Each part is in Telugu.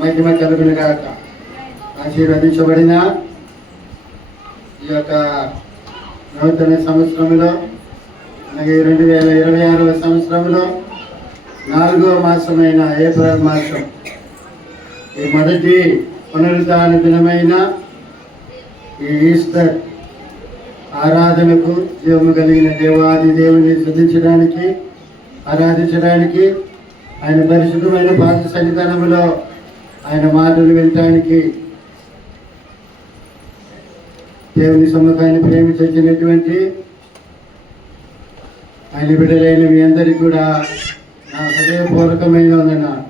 మహిమ కలుగును గాక. ఆశీర్వదించబడిన ఈ యొక్క నూతన సంవత్సరంలో, అలాగే 2026వ సంవత్సరంలో 4వ మాసమైన ఏప్రిల్ మాసం, ఈ మొదటి పునరుద్ధాన దినమైన ఈ ఈస్టర్ ఆరాధనకు జీవము కలిగిన దేవాది దేవుని స్తుతించడానికి, ఆరాధించడానికి, ఆయన పరిశుద్ధమైన పాద సన్నిధానములో ఆయన మాటలు వినటానికి దేవుని సమ్మకాన్ని ప్రేమించినటువంటి ఆయన బిడ్డలైన మీ అందరికీ కూడా నా హృదయపూర్వకమైన వందనాలు.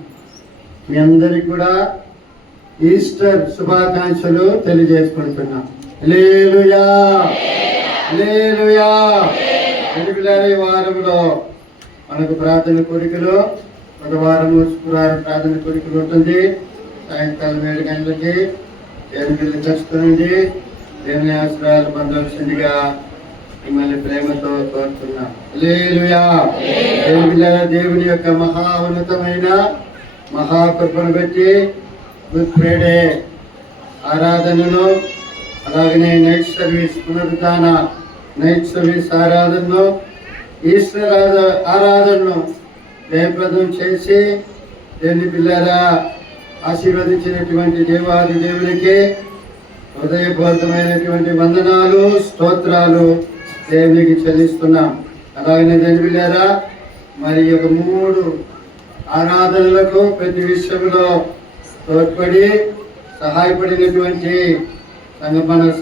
మీ అందరికీ కూడా ఈస్టర్ శుభాకాంక్షలు తెలియజేసుకుంటున్నాం. హల్లెలూయా, హల్లెలూయా. ఈ వారంలో మనకు ప్రార్థన కోరికలు, బుధవారం శుక్రవారం ప్రార్థన కోరికలు ఉంటుంది. సాయంకాలం 7 గంటలకి దేవుని తెచ్చుకునండి. దేవుని ఆశ్రయాలు పొందవలసిందిగా మిమ్మల్ని ప్రేమతో కోరుతున్నాం. హల్లెలూయా. దేవుని యొక్క మహా ఉన్నతమైన మహాకృపను బట్టి గుడ్ ఫ్రైడే ఆరాధనను, అలాగనే నైట్ సర్వీస్ పునరుద్ధాన నైట్ సర్వీస్ ఆరాధనను, ఈస్టర్ ఆరాధనను జయప్రదం చేసి దేవుని పిల్లరా ఆశీర్వదించినటువంటి దేవాది దేవునికి హృదయపూర్వకమైనటువంటి వందనాలు, స్తోత్రాలు దేవునికి చెల్లిస్తున్నాం. అలాగనే దేవుని పిల్లరా మరి యొక్క 3 ఆరాధనలకు ప్రతి విషయంలో తోడ్పడి సహాయపడినటువంటి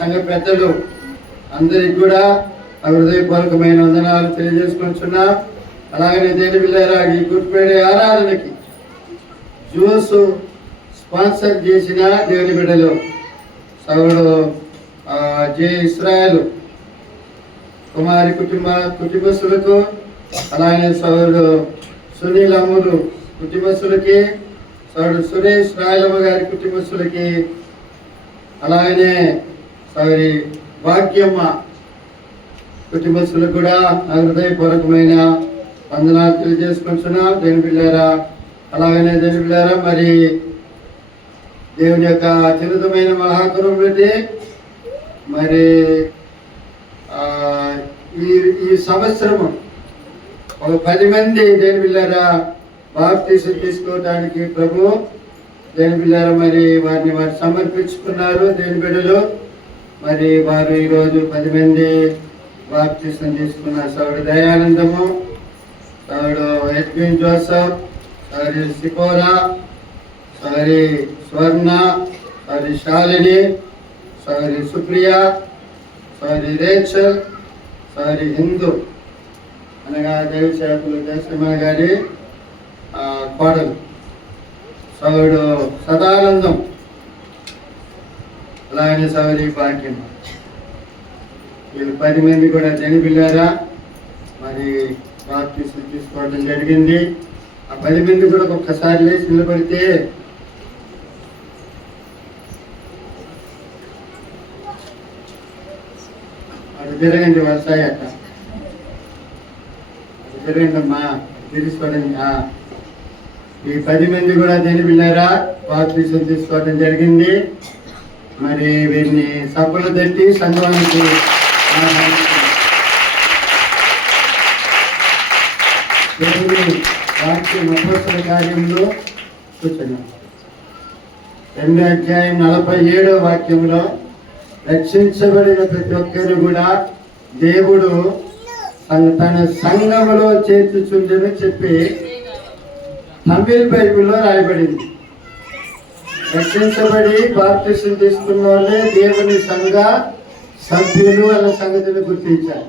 సంఘ పెద్దలు అందరికి కూడా హృదయపూర్వకమైన వందనాలు తెలియజేసుకుంటున్నాం. అలాగనే దేవుని పిల్లరా ఈ గుడ్ ఫ్రైడే ఆరాధనకి జ్యూస్ స్పాన్సర్ చేసిన దేవుని బిడ్డలు సౌడు జే ఇస్రాయల్ కుమారి కుటుంబస్తులకు, అలాగే సౌడు సునీల్ అమ్ములు కుటుంబస్తులకి, సౌడు సురేష్ రాయలమ్మ గారి కుటుంబస్తులకి, అలాగనే సౌరి భాగ్యమ్మ కుటుంబస్తులకు కూడా హృదయపూర్వకమైన వందనాలు తెలియజేసుకుంటున్నాం దేవుని పిల్లారా. అలాగనే దేవుని పిల్లారా మరి దేవుని యొక్క అత్యున్నతమైన మహాకరుణ బట్టి మరి ఈ సంవత్సరము ఒక 10 మంది దేవుని పిల్లారా బాప్తీసం తీసుకోవడానికి ప్రభు దేవుని పిల్లారా మరి వారిని సమర్పించుకున్నారు. దేవుని బిడ్డలు మరి వారు ఈరోజు 10 మంది బాప్తీసం తీసుకున్నారు. సౌడు దయానందము, సౌడు ఎడ్విన్ జోసఫ్, సౌరి సికోరా, సౌరి స్వర్ణ, సౌరి శాలిని, సౌరి సుప్రియ, సౌరి రేచల్, సౌరి హిందూ అనగా దేవసేవకులు దేశమ్మ గారి కోడలు, సౌడు సదానందం, అలాగే సౌరి భాగ్యం. వీళ్ళు 10 మంది కూడా జనిపిల్లారా మరి బాప్తీసం తీసుకోవడం జరిగింది. ఆ 10 మంది కూడా ఒక్కసారి లేచి నిలబడితే అది తిరగండి వస్తాయి అట్ట తిరగండమ్మా తీసుకోవడం. ఈ 10 మంది కూడా జనిపిల్లారా బాప్తీసం తీసుకోవడం జరిగింది. మరి వీరిని సభలు తట్టి సంఘానికి దేవుని వాక్య అపోస్తల కార్యంలో కూర్చున్నాం. 2వ అధ్యాయం 47వ వాక్యంలో రక్షించబడిన ప్రతి ఒక్కరు కూడా దేవుడు తన సంఘములో చేర్చుచుండని చెప్పి తమిళ బైబిల్లో రాయబడింది. రక్షించబడి బాప్తీసం తీసుకున్న వాళ్ళే దేవుని సంఘ సభ్యులు అన్న సంగతిని గుర్తించారు.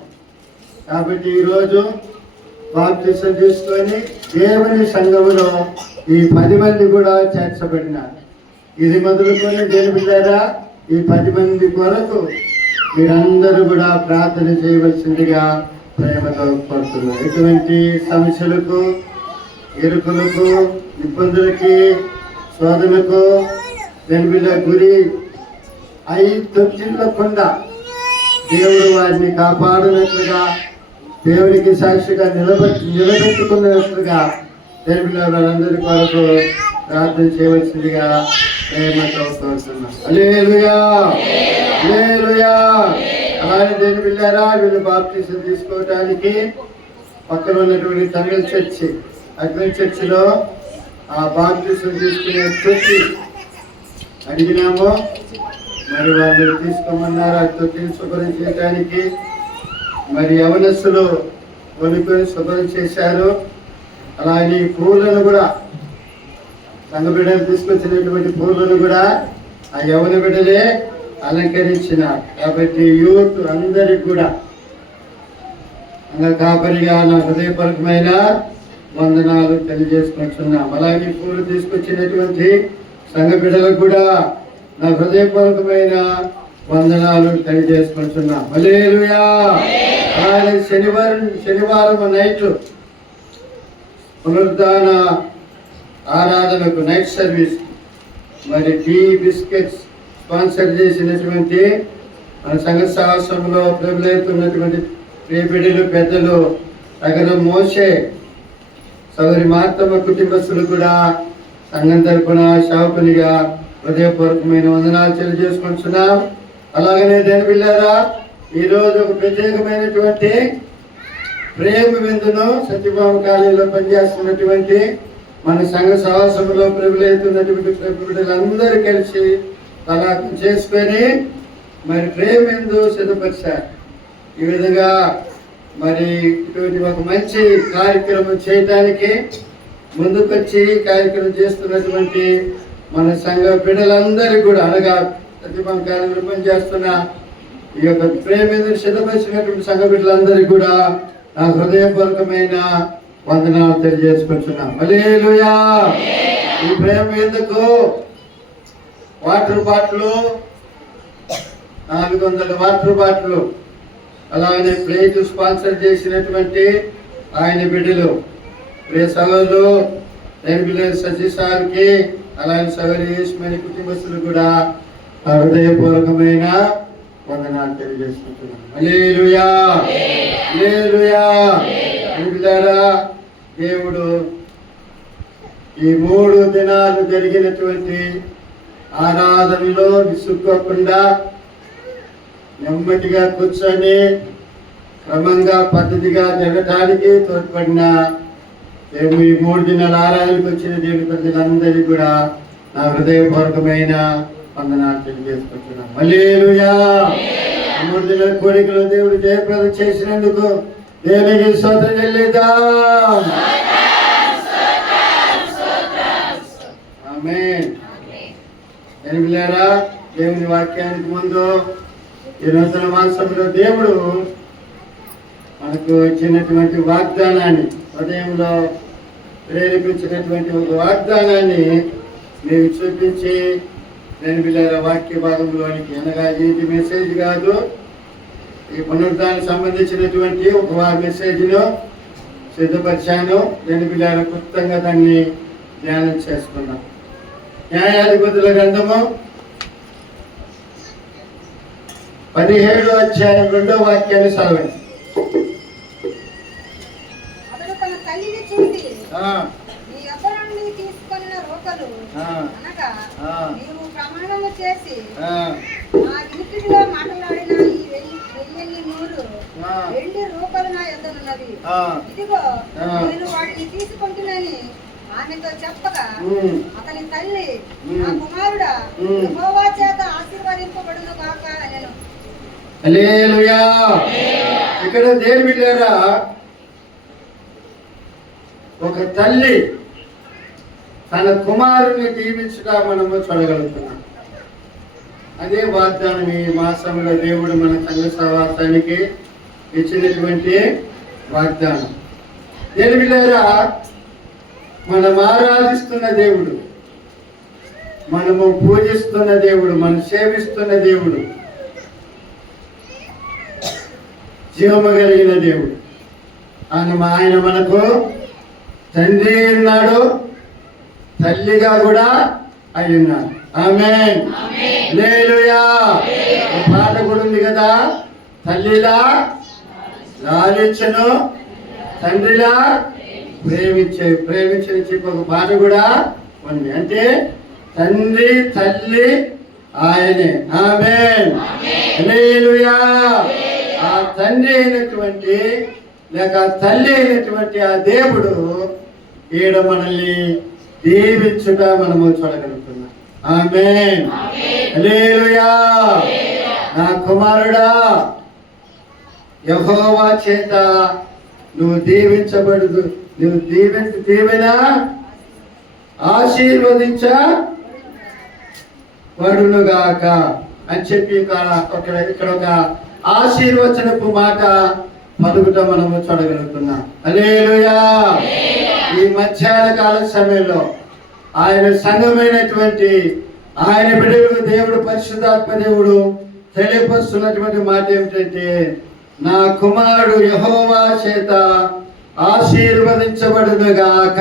కాబట్టి ఈరోజు బాప్తీసం తీసుకొని దేవుని సంఘములో ఈ 10 మంది కూడా చేర్చబడినారు. ఇది మొదలుకొని దేవుని బిడ్డలారా ఈ 10 మంది కొరకు మీరందరూ కూడా ప్రార్థన చేయవలసిందిగా ప్రేమతో కోరుతున్నారు. ఎటువంటి సమస్యలకు, ఇరుకులకు, ఇబ్బందులకి, శోధనకు దేవుని బిడ్డ గురి అయి తొట్టిల్లకుండా దేవుడు వారిని కాపాడినట్లుగా, దేవునికి సాక్షిగా నిలబెట్టుకున్నట్లుగా దేవుని వారందరి కొరకు ప్రార్థన చేయవలసిందిగా ప్రేమతో కోరుతున్నాం. హల్లెలూయా, హల్లెలూయా. అలానే దేని బిడ్డలారా, వీళ్ళు బాప్టిజం తీసుకోవడానికి పక్కన ఉన్నటువంటి తమిళ చర్చి, అడ్వెంట్ చర్చిలో ఆ బాప్టిజం తీసుకునే తొట్టి అడిగినాము. మరి వాళ్ళు తీసుకోమన్నారు. ఆ తొట్టిని శుభ్రం చేయడానికి మరి యవనస్తులు కొనుక్కొని శుభ్రం చేశారు. అలాగే పూలను కూడా, సంఘ బిడ్డలు తీసుకొచ్చినటువంటి పూలను కూడా ఆ యవన బిడ్డలే అలంకరించినారు. కాబట్టి యూత్ అందరికి కూడా కాపరిగా నా హృదయపూర్వకమైన వందనాలు తెలియజేసుకుంటున్నాం. అలాగే పూలు తీసుకొచ్చినటువంటి సంఘ బిడ్డలకు కూడా నా హృదయపూర్వకమైన వందనాలు తెలియజేసుకుంటున్నాం. హల్లెలూయా. అలాగే శనివారం నైట్ పునరుద్ధాన ఆరాధనకు నైట్ సర్వీస్ మరి టీ బిస్కెట్స్ స్పాన్సర్ చేసినటువంటి మన సంఘ సాహసంలో ప్రబలవుతున్నటువంటి ప్రియబిడ్డలు, పెద్దలు నగరం మోసే సోదరి మార్తమ్మ కుటుంబస్తులు కూడా సంఘం తరపున సేవకునిగా హృదయపూర్వకమైన వందనాలు తెలియజేసుకుంటున్నాం. అలాగనే దేని బిడ్డలారా, ఈరోజు ఒక ప్రత్యేకమైనటువంటి ప్రేమ విందును సత్యభామ కాలేజీలో పనిచేస్తున్నటువంటి మన సంఘ సహవాసంలో ప్రబలవుతున్నటువంటి బిడ్డలందరూ కలిసి తలాకం చేసుకొని మరి ప్రేమ విందు సిద్ధపరిచారు. ఈ విధంగా మరి ఇటువంటి ఒక మంచి కార్యక్రమం చేయటానికి ముందుకొచ్చి కార్యక్రమం చేస్తున్నటువంటి మన సంఘ బిడ్డలందరికీ కూడా, అనగా సత్యభామ కాలేజీలో పనిచేస్తున్న ఈ యొక్క ప్రేమ విందును సిద్ధపరిచినటువంటి సంఘ బిడ్డలందరికీ కూడా నా హృదయపూర్వకమైన వందనాలు తెలియజేసుకుంటున్నాం. హల్లెలూయా. ఈ ప్రేమ ఎందుకు వాటర్ బాటిల్ 400 వాటర్ బాటిల్, అలాగే ప్లేట్ స్పాన్సర్ చేసినటువంటి ఆయన బిడ్డలు ప్రియ సహోదరులు సచి సార్కి, అలాగే సహోదరి యేసుమణి కుటుంబస్తులు కూడా హృదయపూర్వకమైన వందనాలు తెలియజేసుకుంటున్నాం. హల్లెలూయా, హల్లెలూయా. దేవుడు ఈ 3 దినాలు జరిగినటువంటి ఆరాధనలో విసుక్కోకుండా నెమ్మదిగా కూర్చొని క్రమంగా పద్ధతిగా జరగటానికి తోడ్పడిన ఈ 3 దినాల ఆరాధనకు వచ్చిన దేవుని ప్రజలందరికీ కూడా నా హృదయపూర్వకమైన వందనాలు తెలియజేసుకుంటున్నాం. హల్లెలూయా. 3 దినాల కోరికలో దేవుడు జయప్రదం చేసినందుకు దేవునికి స్తోత్రం చెల్లిద్దాం. ఆమేన్. దేవుని వాక్యానికి ముందు ఈ నూతన మాసంలో దేవుడు మనకు ఇచ్చినటువంటి వాగ్దానాన్ని, హృదయంలో ప్రేరేపించినటువంటి ఒక వాగ్దానాన్ని మీరు చూపించి నేను వాక్య భాగంలోనికి, అనగా ఇది మెసేజ్ కాదు, ఈ పునరుద్ధానికి సంబంధించినటువంటి ఒక మెసేజ్ను సిద్ధపరిచాను. నేను పిల్లల క్లుప్తంగా దాన్ని ధ్యానం చేసుకున్నాం. న్యాయాధిపతుల గ్రంథము 17వ అధ్యాయం 2వ వాక్యాన్ని చదవండి. తీసుకుంటున్నాని ఆమెతో చెప్పగా అతని తల్లి, నా కుమారుడా యెహోవా చేత ఆశీర్వదింపబడును గాక అనెను. హల్లెలూయా. ఇక్కడ దేని బిడ్డలారా, ఒక తల్లి తన కుమారుని దీవించగా మనము చూడగలుగుతున్నాం. అదే వాగ్దానం ఈ మాసంలో దేవుడు మన సంఘ సహవాసానికి ఇచ్చినటువంటి వాగ్దానం. దేని బిడ్డలారా, మనం ఆరాధిస్తున్న దేవుడు, మనము పూజిస్తున్న దేవుడు, మనం సేవిస్తున్న దేవుడు జీవము కలిగిన దేవుడు. ఆయన మనకు తండ్రి ఉన్నాడు, తల్లిగా కూడా అయి ఉన్నాడు. ఆమేన్. హల్లెలూయా. పాట కూడా ఉంది కదా, తల్లిలా లాలించెను, తండ్రిలా ప్రేమించిన చెప్పి ఒక పాట కూడా ఉంది. అంటే తండ్రి తల్లి ఆయనే. ఆమేన్. హల్లెలూయా. ఆ తండ్రి అయినటువంటి లేక తల్లి అయినటువంటి ఆ దేవుడు ఈడ మనల్ని దీవించుట మనము చూడగలుగుతున్నాం. ఆమేన్. హల్లెలూయా. నా కుమారుడా, యెహోవా చేత నువ్వు దీవించబడదు, నువ్వు దీవెన ఆశీర్వదించబడునుగాక అని చెప్పి ఇక్కడ ఒక ఆశీర్వచనపు మాట పలుకుట మనము చూడగలుగుతున్నాం. హల్లెలూయా. ఈ మధ్యాహ్న కాల సమయంలో ఆయన సంఘమైనటువంటి ఆయన బిడ్డలకు దేవుడు పరిశుద్ధాత్మ దేవుడు తెలియపరుస్తున్నటువంటి మాట ఏమిటంటే, నా కుమారుడు యెహోవా చేత ఆశీర్వదించబడునుగాక.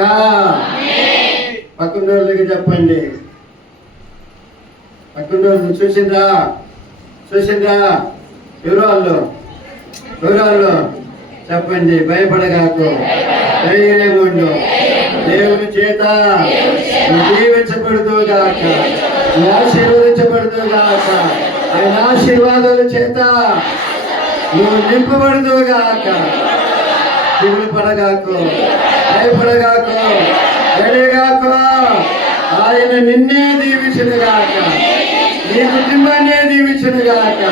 పక్కన రోజులకి చెప్పండి. పక్కన రోజులు చూసిండ్రా ఎవరు వాళ్ళు చెప్పండి. భయపడగాకు, ధైర్యముండు, దేవుని చేత దీవించబడుదుగాక, ఆశీర్వదించబడుదుగాక, ఆయన ఆశీర్వాదాల చేత నువ్వు నింపబడుదుగాక. దిగులు పడగాకు, భయపడగాకు, ఎడగాకు. ఆయన నిన్నే దీవించునుగాక, నీ కుటుంబాన్నే దీవించునుగాక,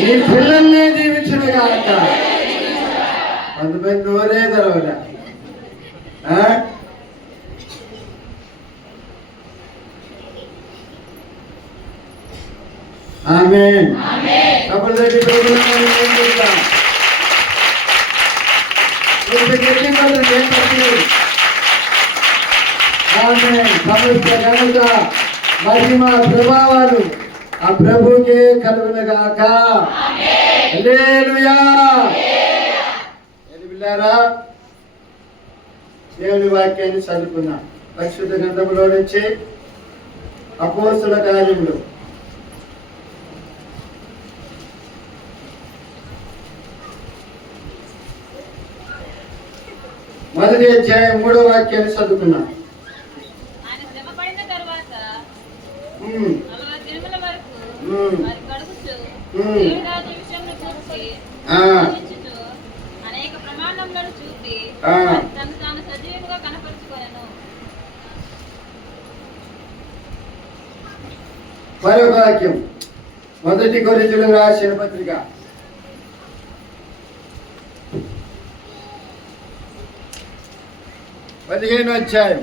నీ పిల్లల్నే దీవించునుగాక. కొంతమంది నోరే తెరవలే. ఆమేన్. కబుర్లు సమస్త ఘనత మహిమ ప్రభావాలు ఆ ప్రభుకే కలుగునుగాక. హల్లెలూయా. పిల్లారా, దేవుని వాక్యాన్ని చదువుకున్నాం. పరిశుద్ధ గ్రంథంలో నుంచి అపోస్తల కార్యములు 1వ అధ్యాయం 3వ వాక్యాన్ని చదువుకున్నాం. మరొక వాక్యం 1 కొరింథీయులకు రాసిన పత్రిక 15వ అధ్యాయం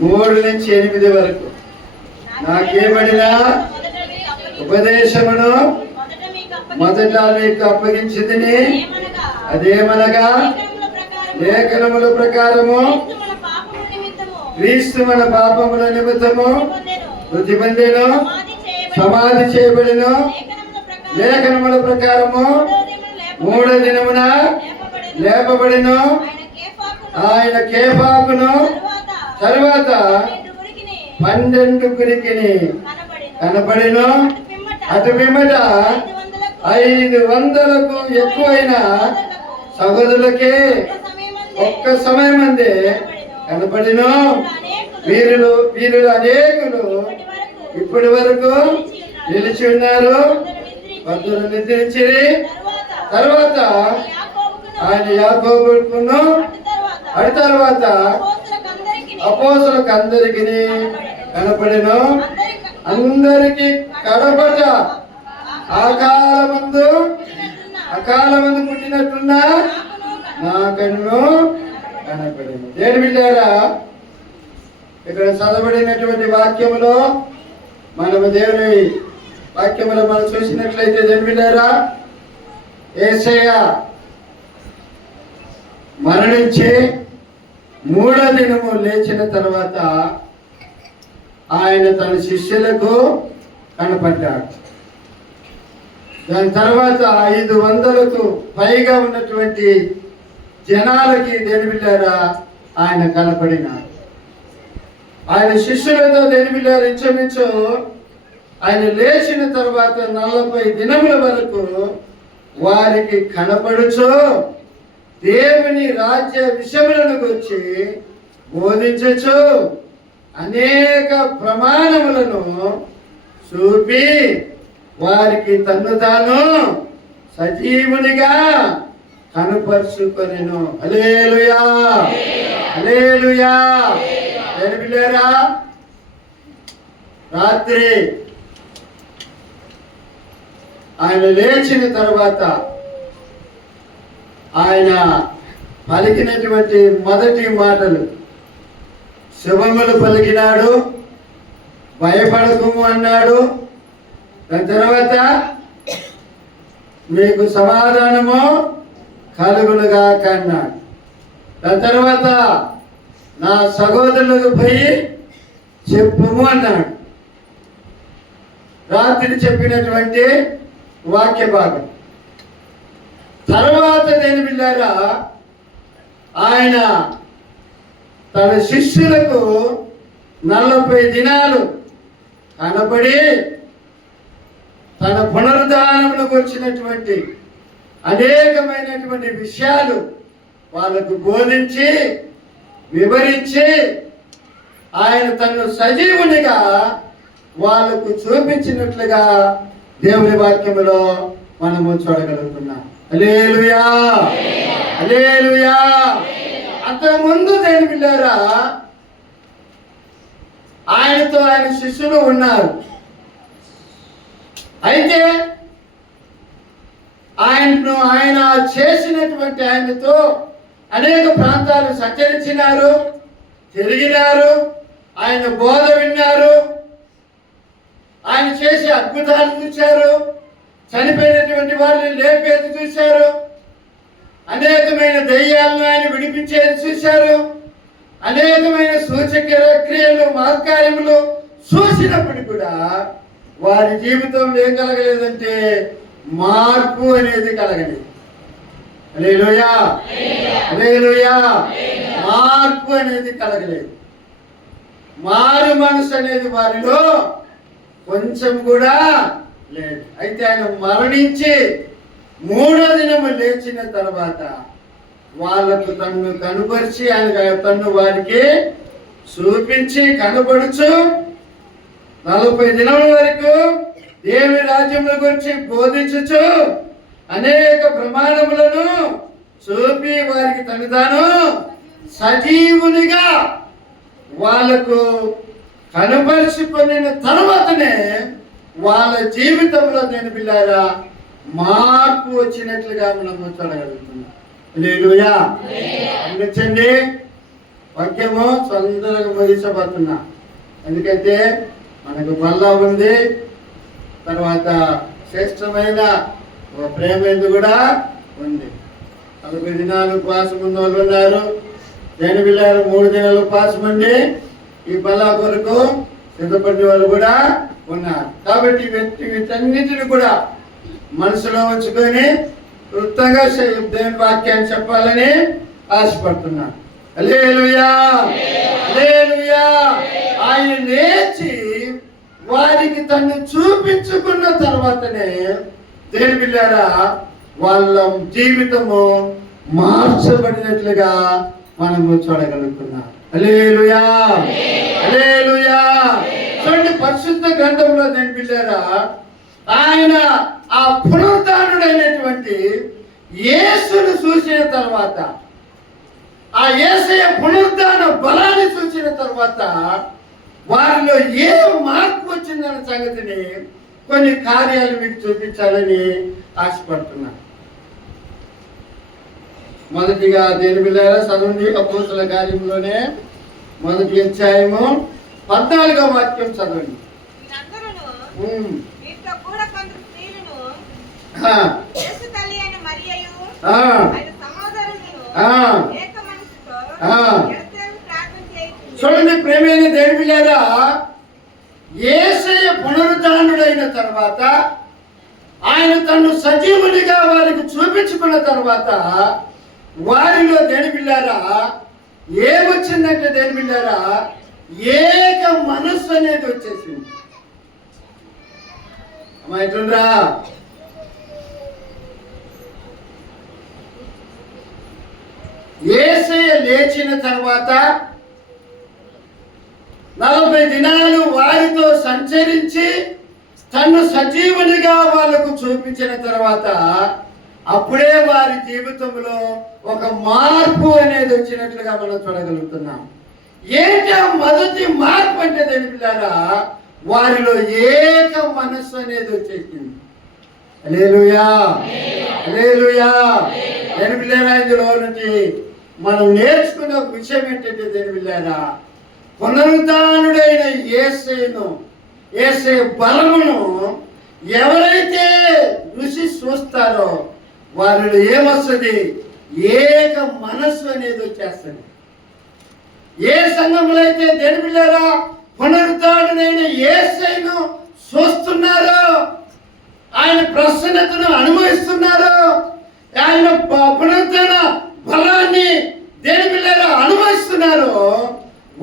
3 నుంచి 8 వరకు. నాకేబడిన ఉపదేశమును మొదట మీకు అప్పగించితిని, అదేమనగా లేఖనముల ప్రకారము క్రీస్తు మన పాపముల నిమిత్తము మృతి పొందెను, సమాధి చేయబడెను, లేఖనముల ప్రకారము 3వ దినమున లేపబడెను. ఆయన కేఫాకును తరువాత 12 కనపడెను. అటు పిమ్మట 500కు ఎక్కువైన సహోదరులకే ఒక్క సమయం అందే కనపడెను. వీరులు అనేకులు ఇప్పటి వరకు నిలిచి ఉన్నారు. కొందరు నిద్రించిరి. తర్వాత ఆయన యాకోబుకును అటు తర్వాత అపోస్తలులకు అందరికి కనపడెను. అందరికి కడపట అకాలమందు పుట్టినట్టున్న నా కన్ను కనపడెను. దేని బిడ్డారా, ఇక్కడ చదవబడినటువంటి వాక్యములో మనము దేవుని వాక్యములో మనం చూసినట్లయితే దేని బిడ్డారా, యేసయ్య మరణించి 3వ దినము లేచిన తర్వాత ఆయన తన శిష్యులకు కనపడ్డాడు. దాని తర్వాత 500కు పైగా ఉన్నటువంటి జనాలకి దేని బిడ్డారా ఆయన కనపడినాడు. ఆయన శిష్యులతో దేనిపిల్లారు ఇంచుమించు ఆయన లేచిన తర్వాత 40 దినముల వరకు వారికి కనపడుచు దేవుని రాజ్య విషయములను గురించి బోధించచ్చు అనేక ప్రమాణములను చూపి వారికి తన్ను తాను సజీవునిగా కనపరుచుకొనెను. హల్లెలూయా, హల్లెలూయా. పిల్లారా, రాత్రి ఆయన లేచిన తర్వాత ఆయన పలికినటువంటి మొదటి మాటలు శుభములు పలికినాడు, భయపడకుము అన్నాడు. దాని తర్వాత మీకు సమాధానము కలుగునుగా అన్నాడు. దాని తర్వాత నా సహోదరులకు పోయి చెప్పుము అన్నాడు. రాత్రి చెప్పినటువంటి వాక్య భాగం. తర్వాత నేను పిల్లారా, ఆయన తన శిష్యులకు 40 దినాలు కనబడి తన పునరుద్ధానమును గురించినటువంటి అనేకమైనటువంటి విషయాలు వాళ్ళకు బోధించి వివరించి ఆయన తను సజీవునిగా వాళ్ళకు చూపించినట్లుగా దేవుని వాక్యములో మనము చూడగలుగుతున్నాం. హల్లెలూయా, హల్లెలూయా. అంతకుముందు దేని పిల్లారా, ఆయనతో ఆయన శిష్యులు ఉన్నారు. అయితే ఆయన చేసినటువంటి ఆయనతో అనేక ప్రాంతాలు సంచరించినారు, తిరిగినారు, ఆయన బోధ విన్నారు, ఆయన చేసే అద్భుతాలు చూశారు, చనిపోయినటువంటి వాళ్ళని లేపేది చూశారు, అనేకమైన దెయ్యాలను ఆయన విడిపించేది చూశారు, అనేకమైన సూచక క్రియలు మహత్కార్యములు చూసినప్పుడు కూడా వారి జీవితంలో ఏం కలగలేదంటే మార్పు అనేది కలగలేదు. హల్లెలూయా, హల్లెలూయా. మార్పు అనేది కలగలేదు. మారు మనసు అనేది వారిలో కొంచెం కూడా లేదు. అయితే ఆయన మరణించి 3వ దినము లేచిన తర్వాత వాళ్ళకు తన్ను కనుపరిచి ఆయన తన్ను వారికి చూపించి కనబడుచు 40 దినముల వరకు దేవుని రాజ్యముల గురించి బోధించచ్చు అనేక ప్రమాణములను చూపి వారికి తను తాను సజీవునిగా వాళ్ళకు కనపరుచుకొనిన తర్వాతనే వాళ్ళ జీవితంలో నేను పిల్లారా మార్పు వచ్చినట్లుగా మనం చూడగలుగుతున్నాం. హల్లెలూయా. గమనించండి, వాక్యము తొందరగా ముగించబోతున్నా. ఎందుకంటే మనకు బల్ల ఉంది, తర్వాత శ్రేష్టమైన ప్రేమ ఎందు కూడా ఉంది. 40 దినాలు ఉపవాసం ఉన్న వాళ్ళు ఉన్నారు. దేని పిల్లలు 3 దినాలు ఉపవాసం ఉండి ఈ బల్ల కొరకు సిద్ధపడిన వాళ్ళు కూడా ఉన్నారు. కాబట్టి వీటన్నిటిని కూడా మనసులో ఉంచుకొని వృత్తంగా దేవుని వాక్యాన్ని చెప్పాలని ఆశపడుతున్నాను. హల్లెలూయా, హల్లెలూయా. ఆయన లేచి వారికి తను చూపించుకున్న తర్వాతనే దేవుని బిడ్డలారా వాళ్ళ జీవితము మార్చబడినట్లుగా మనము చూడగలుగుతున్నాం. హల్లెలూయా, హల్లెలూయా. చూడండి, పరిశుద్ధ గ్రంథంలో దేవుని బిడ్డలారా ఆయన ఆ పునరుద్ధానుడైనటువంటి యేసును చూసిన తర్వాత, ఆ యేసయ్య పునరుద్ధాన బలాన్ని చూసిన తర్వాత వారిలో ఏ మార్పు వచ్చిందన్న సంగతిని కొన్ని కార్యాలు మీకు చూపించాలని ఆశపడుతున్నాను. మొదటిగా దేని బిడ్డలారా చదవండి, అపోస్తలుల కార్యంలోనే 1వ అధ్యాయము 14వ వాక్యం చదవండి. చూడండి ప్రేమైన దేవుని బిడ్డలారా, యేసయ్య పునరుద్ధానుడైన తర్వాత ఆయన తను సజీవునిగా వారికి చూపించుకున్న తర్వాత వారిలో దేవుని బిడ్డలారా ఏమొచ్చిందంటే దేవుని బిడ్డలారా ఏక మనస్సు అనేది వచ్చేసింది. అమ్మా ఎట్లుండ్రా? యేసయ్య లేచిన తర్వాత 40 దినాలు వారితో సంచరించి తను సజీవునిగా వాళ్ళకు చూపించిన తర్వాత అప్పుడే వారి జీవితంలో ఒక మార్పు అనేది వచ్చినట్లుగా మనం చూడగలుగుతున్నాం. ఏంటి ఆ మొదటి మార్పు అంటే దేని పిల్లారా? వారిలో ఏక మనస్సు అనేది వచ్చేసింది. హల్లెలూయా, హల్లెలూయా. దేని పిల్లారా, ఇందులో నుంచి మనం నేర్చుకున్న విషయం ఏంటంటే దేని పిల్లారా, పునరుద్ధానుడైన యేసయ్య బలమును ఎవరైతే రుచి చూస్తారో వారిలో ఏమొస్తుంది? ఏక మనస్సు అనేది వచ్చేస్తుంది. ఏ సంఘములో అయితే దేని పిల్లారా పునరుద్ధానుడైన యేసయ్యను చూస్తున్నారో, ఆయన ప్రసన్నతను అనుభవిస్తున్నారో, ఆయన పునరుద్ధాన బలాన్ని దేని పిల్లారా అనుభవిస్తున్నారో,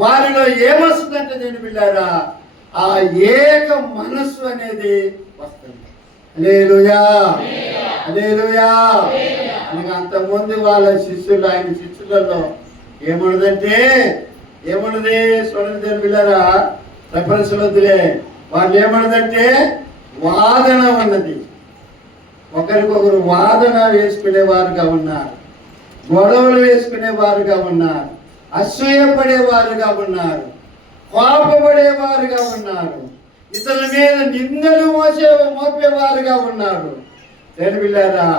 వారిలో ఏమొస్తుందంటే దేని పిల్లారా ఆ ఏక మనస్సు అనేది వస్తుంది. హల్లెలూయా, హల్లెలూయా. అనగా అంతకుముందు వాళ్ళ శిష్యులు, ఆయన శిష్యులలో ఏమన్నదంటే ఏమన్నది చూడండి దేని పిల్లారా, రెఫరెన్స్లు వద్దులే. వాళ్ళు ఏమన్నదంటే వాదన ఉన్నది. ఒకరికొకరు వాదన వేసుకునేవారుగా ఉన్నారు, గొడవలు వేసుకునేవారుగా ఉన్నారు, అసూయపడేవారుగా ఉన్నారు, కోపపడేవారుగా ఉన్నారు, ఇతరుల మీద నిందలు మోపేవారుగా ఉన్నారు. పిల్లారా,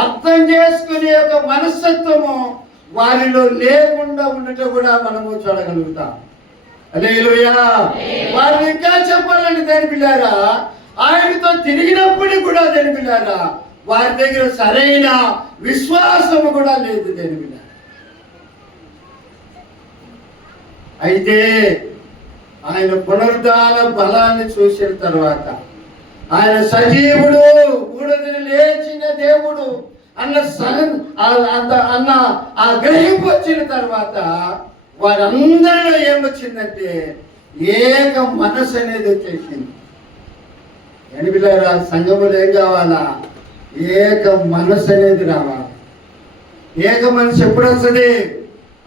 అర్థం చేసుకునే ఒక మనస్తత్వము వారిలో లేకుండా ఉండటం కూడా మనము చూడగలుగుతాం. హల్లెలూయా. వారు ఇంకా చెప్పాలని దేని పిల్లారా, ఆయనతో తిరిగినప్పుడు కూడా దేని పిల్లారా వారి దగ్గర సరైన విశ్వాసము కూడా లేదు దేని పిల్లారా. అయితే ఆయన పునరుద్ధాన బలాన్ని చూసిన తర్వాత, ఆయన సజీవుడు, ఊడదిని లేచిన దేవుడు అన్న ఆ గ్రహింపు వచ్చిన తర్వాత వారందరిలో ఏమొచ్చిందంటే ఏక మనసు అనేది వచ్చేసింది. ఎనిమిదిలారా, సంఘములు ఏం కావాలా? ఏక మనసు అనేది రావాలి. ఏక మనసు ఎప్పుడు వస్తుంది?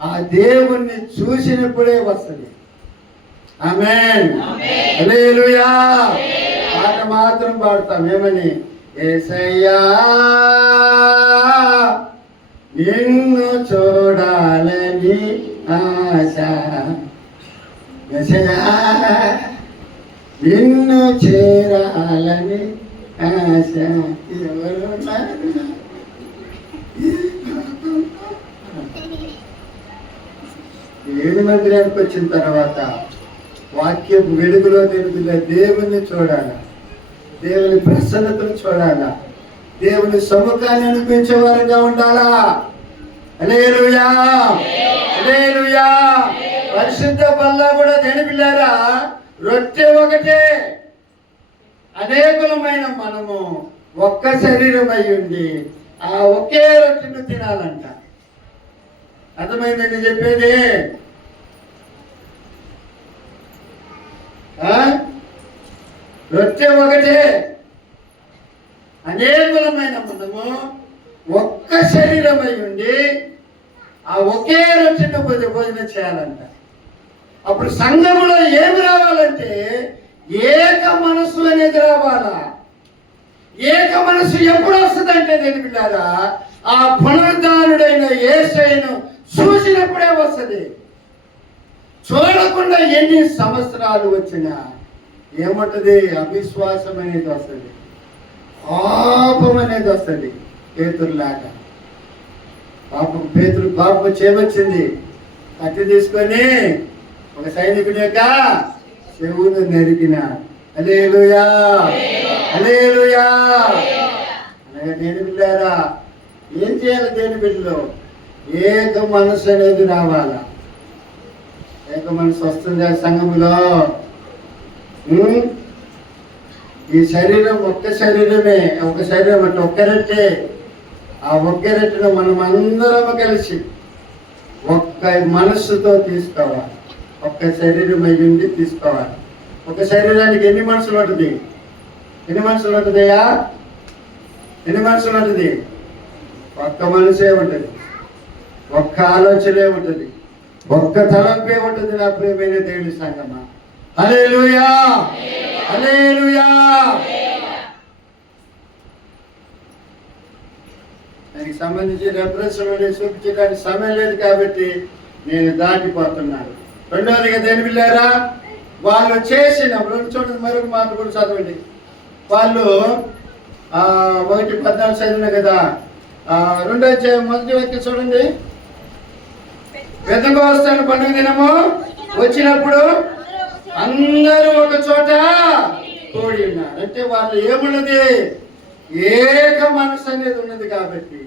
ఆ దేవుణ్ణి చూసినప్పుడే వస్తుంది. ఆమేన్, హల్లెలూయా. పాట మాత్రం పాడతాం ఏమని? యేసయ్యా నిన్ను చూడాలని ఆశ, యేసయ్యా నిన్ను చేరాలని ఆశ. ఏడు మందిరానికి వచ్చిన తర్వాత వాక్యం వెలుగులో తెలుగులే దేవుని చూడాలా, దేవుని ప్రసన్నతను చూడాలా, దేవుని సముఖాన్ని అనిపించే వారంగా ఉండాలా. హల్లెలూయా, హల్లెలూయా. పరిశుద్ధ బల్ల కూడా దేని పిల్లారా రొట్టె ఒకటే, అనేకులమైన మనము ఒక్క శరీరం అయి ఉండి ఆ ఒకే రొట్టెను తినాలంట. అర్థమైందండి చెప్పేది? రొట్టె ఒకటే, అనేకులమైన మనము ఒక్క శరీరం అయి ఉండి ఆ ఒకే రొట్టెను భోజనం చేయాలంట. అప్పుడు సంఘములో ఏమి రావాలంటే ఏక మనస్సు అనేది రావాలా. ఏక మనస్సు ఎప్పుడు వస్తుందంటే నేను పిల్లారా ఆ పునరుద్ధానుడైన యేసయ్యను చూసినప్పుడే వస్తుంది. చూడకుండా ఎన్ని సంవత్సరాలు వచ్చినా ఏమంటది? అవిశ్వాసం అనేది వస్తుంది, పాపం అనేది వస్తుంది. పేతురులాగా పాపం చేయవచ్చింది, కత్తి తీసుకొని ఒక సైనికుని యొక్క చెవును నరికిన. హల్లెలూయా, హల్లెలూయా. అనగా దేని బిడ్డారా ఏం చేయాలి? దేని బిడ్డలో ఏక మనసు అనేది రావాలా. ఏక మనసు వస్తుంది సంఘములో. ఈ శరీరం ఒక్క శరీరమే, ఒక శరీరం అంటే ఒక్కరెట్టే. ఆ ఒక్కరెట్టును మనం అందరం కలిసి ఒక్క మనస్సుతో తీసుకోవాలి, ఒక్క శరీరం అయ్యింది తీసుకోవాలి. ఒక శరీరానికి ఎన్ని మనసులు ఉంటుంది? ఎన్ని మనసులు ఉంటుందయ్యా? ఎన్ని మనసులు ఉంటుంది? ఒక్క మనసే ఉంటుంది, ఒక్క ఆలోచనే ఉంటుంది, ఒక్క తలంపే ఉంటుంది. నా ప్రియమైన దేవుని సంగమా, హల్లెలూయా, హల్లెలూయా. దానికి సంబంధించి రెఫరెన్స్ చూపించడానికి సమయం లేదు కాబట్టి నేను దాటిపోతున్నాను. రెండవదిగా దేని పిల్లారా, వాళ్ళు చేసిన చూడండి, మరొక మాట కూడా చదవండి. వాళ్ళు 1:14 చదివిన కదా, 2వ అధ్యాయం 1వ వాక్యం చూడండి. పెద్దగోస్తాను పండుగ దినము వచ్చినప్పుడు అందరూ ఒక చోట కూడి ఉన్నారు. అంటే వాళ్ళు ఏమున్నది? ఏక మనసు అనేది ఉన్నది కాబట్టి,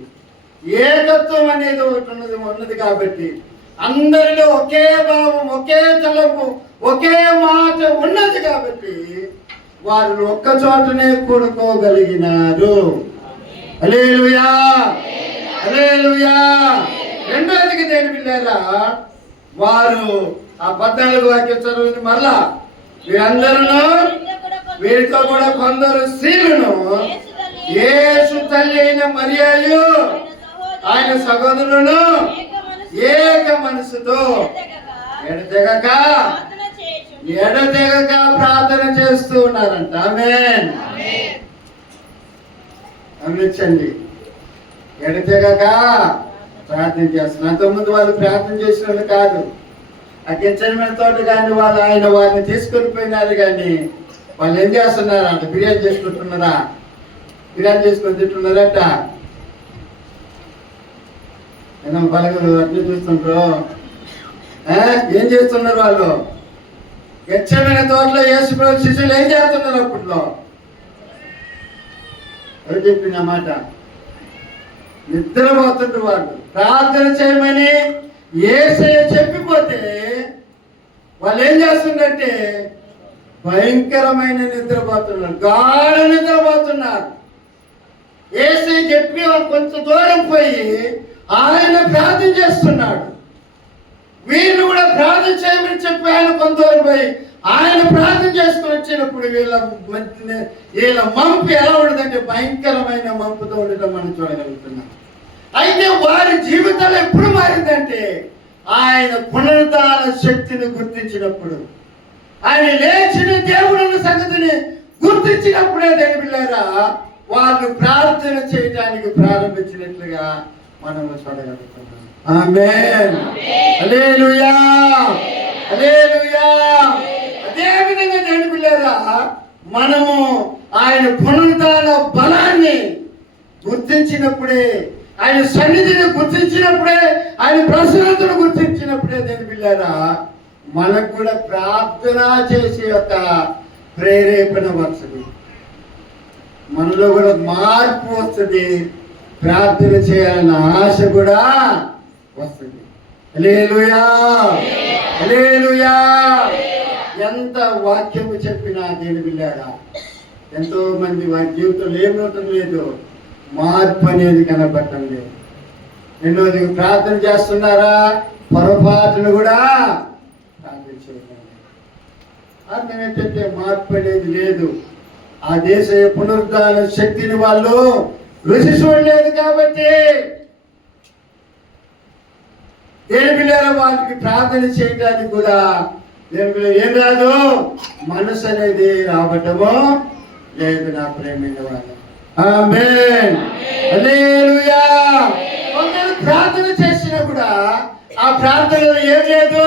ఏకత్వం అనేది ఒకటి ఉన్నది కాబట్టి, అందరిలో ఒకే భావం, ఒకే తలపు, ఒకే మాట ఉన్నది కాబట్టి వారు ఒక్క చోటనే కూడుకోగలిగినారు. హల్లెలూయా, హల్లెలూయా. రెండోదికి దేని పిల్లారా, వారు ఆ 14 వాక్యం చదువుని మరలా, వీరందరూ వీరితో కూడా కొందరు స్త్రీలను యేసు తల్లి అయిన మరియయు ఆయన సహోదరులను ఏక మనసుతో ఎడతెగక ప్రార్థన చేస్తూ ఉన్నారంట. ఆమేన్. గమనించండి, ఎడతెగక ప్రార్థన చేస్తున్నారు. అంతకుముందు వాళ్ళు ప్రార్థన చేసిన వాళ్ళు కాదు. ఆ కించమైన తోట కానీ ఆయన వారిని తీసుకొని పోయినారు, కానీ వాళ్ళు ఏం చేస్తున్నారు అంట? బిర్యానీ చేసుకుంటున్నారా? బిర్యానీ చేసుకొని తింటున్నారట. ఏదో పలకలు అట్లా చూస్తుంటారు. ఏం చేస్తున్నారు వాళ్ళు? గెత్సేమనే తోటలో యేసు ప్రభు శిష్యులు ఏం చేస్తున్నారు అప్పట్లో? ఎవరు చెప్పిన మాట? నిద్రపోతుంటారు వాళ్ళు. ప్రార్థన చేయమని యేసయ్య చెప్పిపోతే వాళ్ళు ఏం చేస్తుందంటే భయంకరమైన నిద్రపోతున్నారు, గాఢ నిద్రపోతున్నారు. యేసయ్య చెప్పి కొంచెం దూరం పోయి ఆయన ప్రార్థన చేస్తున్నాడు. వీళ్ళు కూడా ప్రార్థన చేయమని చెప్పి ఆయన కొంత దూరం పోయి ఆయన ప్రార్థన చేసుకుని వచ్చినప్పుడు వీళ్ళ మంపు ఎలా ఉండదంటే భయంకరమైన మంపుతో ఉండటం మనం చూడగలుగుతున్నాం. అయితే వారి జీవితాలు ఎప్పుడు మారిందంటే ఆయన పునరుద్ధాన శక్తిని గుర్తించినప్పుడు, ఆయన లేచిన దేవుడు సంగతిని గుర్తించినప్పుడే దేవుళ్ళారా వాళ్ళు ప్రార్థన చేయడానికి ప్రారంభించినట్లుగా మనం చూడగలుగుతున్నాం. ఆమేన్, హల్లెలూయా, హల్లెలూయా. అదే విధంగా దేవుళ్ళారా మనము ఆయన పునరుద్ధాన బలాన్ని గుర్తించినప్పుడే, ఆయన సన్నిధిని గుర్తించినప్పుడే, ఆయన ప్రసన్నతను గుర్తించినప్పుడే దేవుళ్ళారా మనకు కూడా ప్రార్థన చేసే ఒక ప్రేరేపణ వస్తుంది, మనలో కూడా మార్పు వస్తుంది, ప్రార్థన చేయాలన్న ఆశ కూడా వస్తుంది. హల్లెలూయా, హల్లెలూయా. ఎంత వాక్యము చెప్పినా దేని బిళ్ళారా ఎంతో మంది వారి జీవితంలో ఏమవుతం లేదు, మార్పు అనేది కనపడటం లేదు. రెండోది ప్రార్థన చేస్తున్నారా, పొరపాటును కూడా ప్రార్థన చేయకండి. అర్థం ఏంటంటే మార్పు అనేది లేదు. ఆ దేశ పునరుద్ధాన శక్తిని వాళ్ళు రుచి చూడలేదు కాబట్టి దేని బిళ్ళారా వాళ్ళకి ప్రార్థన చేయడానికి కూడా దేని బిళ్ళ ఏం రాదు, మనసు అనేది రావటము లేదు. నా ప్రేమైన వాళ్ళు, ఆమేన్, హల్లెలూయా. కొందరు ప్రార్థన చేసినా కూడా ఆ ప్రార్థనలో ఏం లేదు,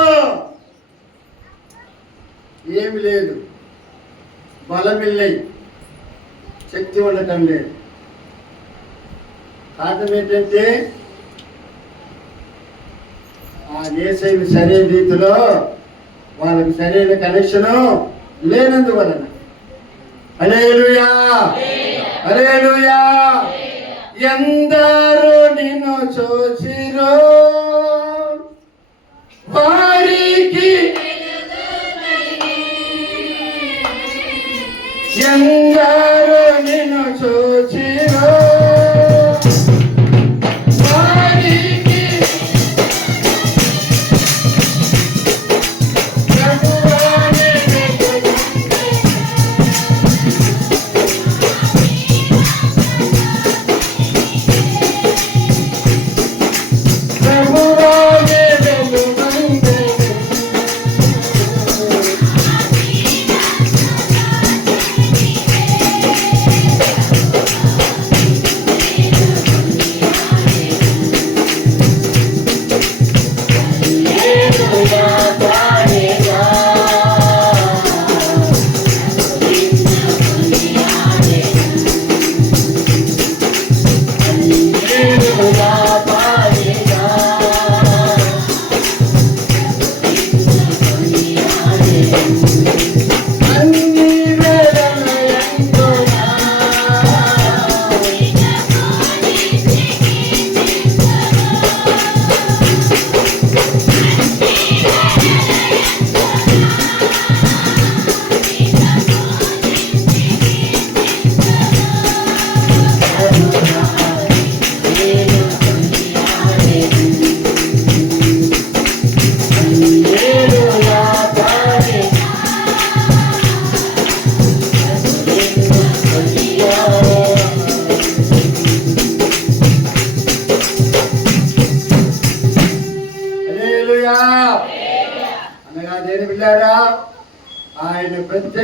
ఏమి లేదు, బలమిల్లై, శక్తి ఉండటం లేదు. కారణం ఏంటంటే ఆ యేసయ్యను సరైన రీతిలో వాళ్ళకి సరైన కనెక్షను లేనందువలన. హల్లెలూయా, హల్లెలూయా. ఎందరో నిన్ను చూచిరో వారికి, ఎందరో నిన్ను చూచిరో వారికి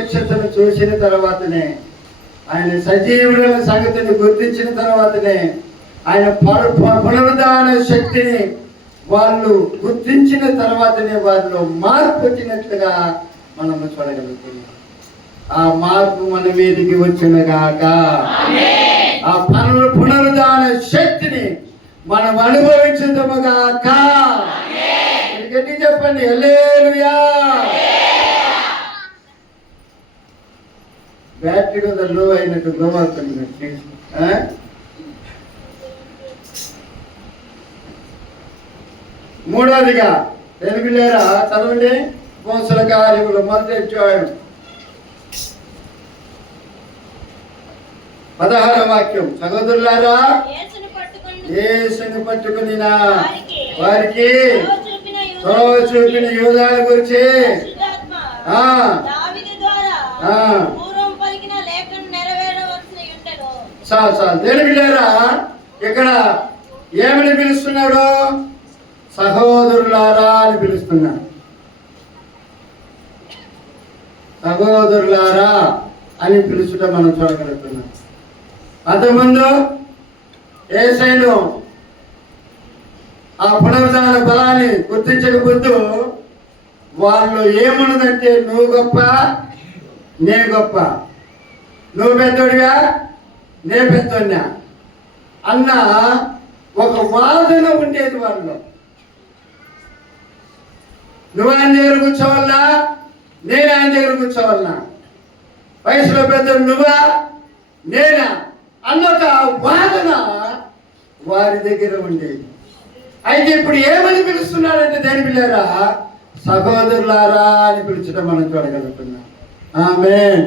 ప్రత్యక్షతను చూసిన తర్వాతనే, ఆయన సజీవుల సంగతిని గుర్తించిన తర్వాతనే, ఆయన పునరుద్ధాన శక్తిని వాళ్ళు గుర్తించిన తర్వాతనే వారిలో మార్పు వచ్చినట్లుగా మనము చూడగలుగుతున్నాం. ఆ మార్పు మన మీదికి వచ్చిన గాక. ఆ పునరుద్ధాన శక్తిని మనం అనుభవించుదాము గాక. గట్టి చెప్పండి, హల్లెలూయా. బ్యాటరీ కూడా లో అయినట్టు లో అవుతుంది. మూడవదిగా తెలుగులేరా చదవండి. అపోస్తలుల కార్యములు 1వ అధ్యాయం 16వ వాక్యం. సహోదరులారా, యేసుని పట్టుకుని వారికి చూపిన యూదాల గురించి చాలు తెలుగులేరా. ఇక్కడ ఏమని పిలుస్తున్నాడు? సహోదరులారా అని పిలుస్తున్నాడు. సహోదరులారా అని పిలుచుట మనం చూడగలుగుతున్నాం. అంతకుముందు యేసయ్యను ఆ పునరుద్ధాన బలాన్ని గుర్తించకపోతూ వాళ్ళు ఏమన్నదంటే, నువ్వు గొప్ప, నే గొప్ప, నువ్వు పెద్దోడిగా, నే పెద్దోడినా అన్న ఒక వాదన ఉండేది వాళ్ళు. నువ్వు ఆయన దగ్గర కూర్చోవాలన్నా, నేను ఆయన దగ్గర కూర్చోవాలన్నా, వయసులో పెద్దలు నువ్వా నేనా అన్న ఒక వాదన వారి దగ్గర ఉండేది. అయితే ఇప్పుడు ఏమని పిలుస్తున్నాడంటే దేని పిల్లారా, సహోదరులారా అని పిలుచడం మనం చూడగలుగుతున్నాం. ఆమేన్,